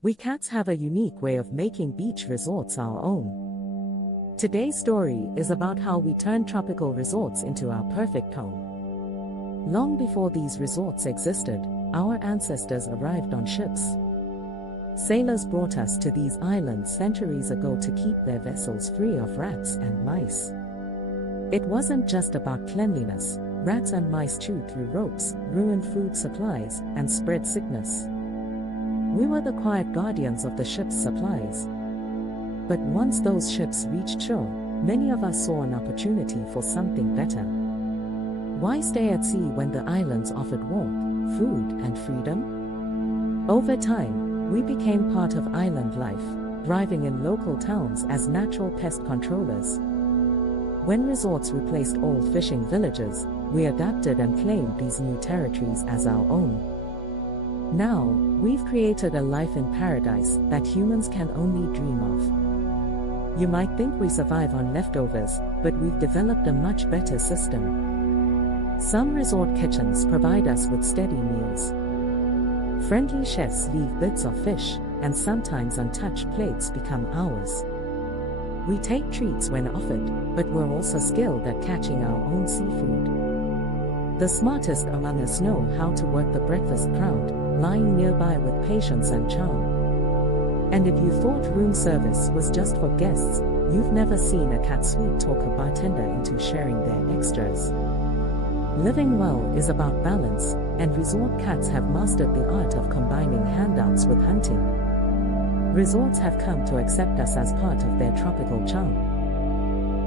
We cats have a unique way of making beach resorts our own. Today's story is about how we turned tropical resorts into our perfect home. Long before these resorts existed, our ancestors arrived on ships. Sailors brought us to these islands centuries ago to keep their vessels free of rats and mice. It wasn't just about cleanliness. Rats and mice chewed through ropes, ruined food supplies, and spread sickness. We were the quiet guardians of the ship's supplies. But once those ships reached shore, many of us saw an opportunity for something better. Why stay at sea when the islands offered warmth, food, and freedom? Over time, we became part of island life, thriving in local towns as natural pest controllers. When resorts replaced old fishing villages, we adapted and claimed these new territories as our own. Now, we've created a life in paradise that humans can only dream of. You might think we survive on leftovers, but we've developed a much better system. Some resort kitchens provide us with steady meals. Friendly chefs leave bits of fish, and sometimes untouched plates become ours. We take treats when offered, but we're also skilled at catching our own seafood. The smartest among us know how to work the breakfast crowd, lying nearby with patience and charm. And if you thought room service was just for guests, you've never seen a cat sweet-talk a bartender into sharing their extras. Living well is about balance, and resort cats have mastered the art of combining handouts with hunting. Resorts have come to accept us as part of their tropical charm.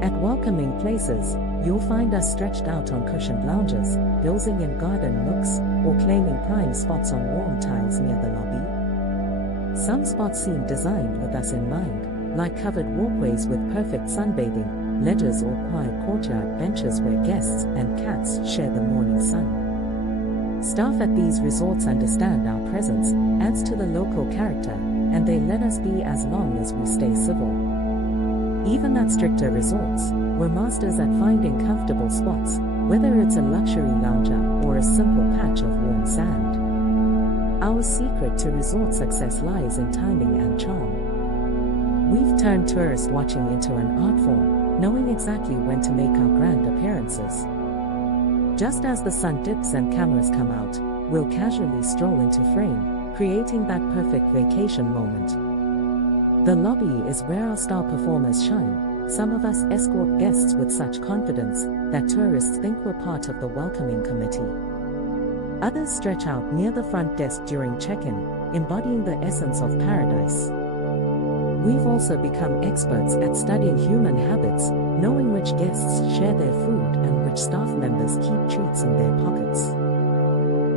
At welcoming places, you'll find us stretched out on cushioned lounges, dozing in garden nooks, or claiming prime spots on warm tiles near the lobby. Some spots seem designed with us in mind, like covered walkways with perfect sunbathing, ledges or quiet courtyard benches where guests and cats share the morning sun. Staff at these resorts understand our presence adds to the local character, and they let us be as long as we stay civil. Even at stricter resorts, we're masters at finding comfortable spots, whether it's a luxury lounger or a simple patch of warm sand. Our secret to resort success lies in timing and charm. We've turned tourist watching into an art form, knowing exactly when to make our grand appearances. Just as the sun dips and cameras come out, we'll casually stroll into frame, creating that perfect vacation moment. The lobby is where our star performers shine. Some of us escort guests with such confidence that tourists think we're part of the welcoming committee. Others stretch out near the front desk during check-in, embodying the essence of paradise. We've also become experts at studying human habits, knowing which guests share their food and which staff members keep treats in their pockets.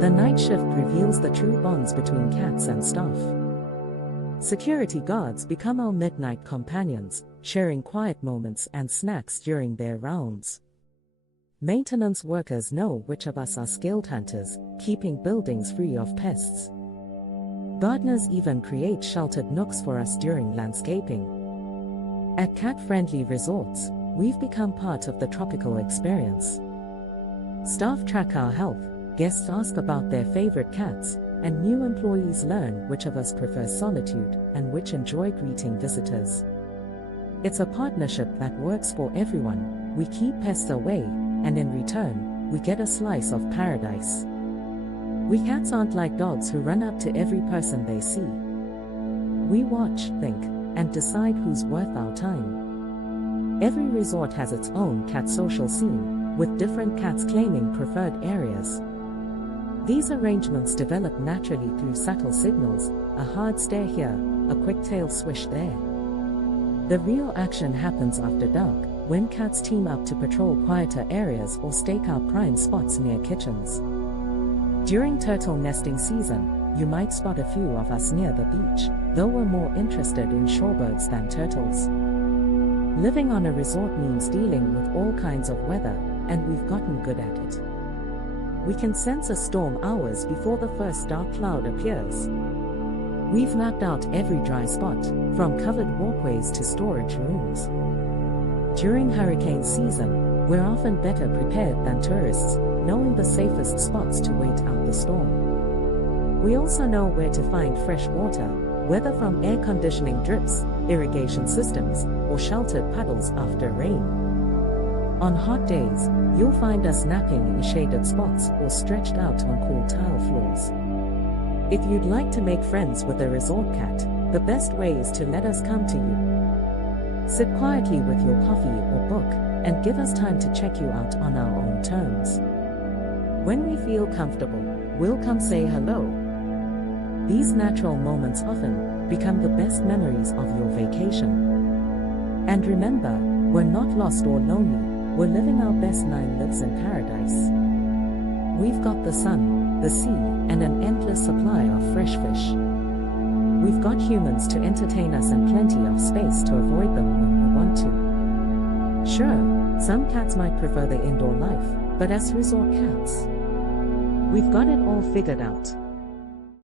The night shift reveals the true bonds between cats and staff. Security guards become our midnight companions, sharing quiet moments and snacks during their rounds. Maintenance workers know which of us are skilled hunters, keeping buildings free of pests. Gardeners even create sheltered nooks for us during landscaping. At cat-friendly resorts, we've become part of the tropical experience. Staff track our health, guests ask about their favorite cats, and new employees learn which of us prefer solitude and which enjoy greeting visitors. It's a partnership that works for everyone. We keep pests away, and in return, we get a slice of paradise. We cats aren't like dogs who run up to every person they see. We watch, think, and decide who's worth our time. Every resort has its own cat social scene, with different cats claiming preferred areas. These arrangements develop naturally through subtle signals, a hard stare here, a quick tail swish there. The real action happens after dark, when cats team up to patrol quieter areas or stake out prime spots near kitchens. During turtle nesting season, you might spot a few of us near the beach, though we're more interested in shorebirds than turtles. Living on a resort means dealing with all kinds of weather, and we've gotten good at it. We can sense a storm hours before the first dark cloud appears. We've mapped out every dry spot, from covered walkways to storage rooms. During hurricane season, we're often better prepared than tourists, knowing the safest spots to wait out the storm. We also know where to find fresh water, Whether from air conditioning drips, irrigation systems, or sheltered puddles after rain. On hot days, you'll find us napping in shaded spots or stretched out on cool tile floors. If you'd like to make friends with a resort cat, the best way is to let us come to you. Sit quietly with your coffee or book, and give us time to check you out on our own terms. When we feel comfortable, we'll come say hello. These natural moments often become the best memories of your vacation. And remember, we're not lost or lonely, we're living our best 9 lives in paradise. We've got the sun, the sea, and an endless supply of fresh fish. We've got humans to entertain us and plenty of space to avoid them when we want to. Sure, some cats might prefer the indoor life, but as resort cats, we've got it all figured out.